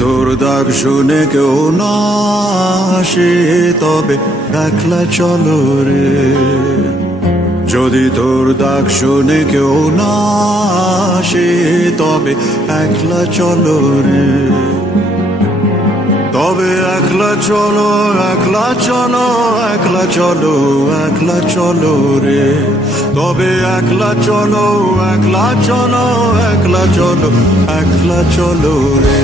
তোর ডাক শুনে কেউ না আসে তবে একলা চলো রে, যদি তোর ডাক শুনে কেউ না আসে তবে একলা চলো রে, তবে একলা চলো একলা চলো একলা চলো একলা চলো রে, তবে একলা চলো একলা চলো একলা চলো একলা চলো রে।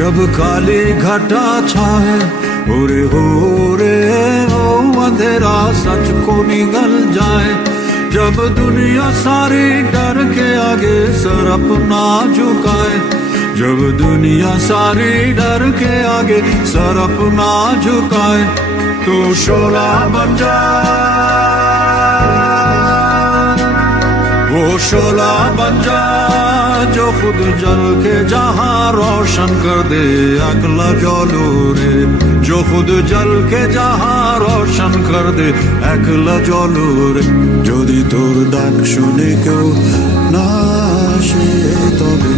जब काली घटा छाए ओरे हो रे ओ अंधेरा सच को निगल जाए, जब दुनिया सारी डर के आगे सर अपना झुकाए, जब दुनिया सारी डर के आगे सर अपना झुकाए, तो शोला बन जा वो शोला बन जा जो खुद जल के जहां रोशन कर दे अगला जलो रे, जो खुद जल के जहां रोशन कर दे अगला जलो रे, যদি তোর ডাক শুনে কেউ না আসে তবে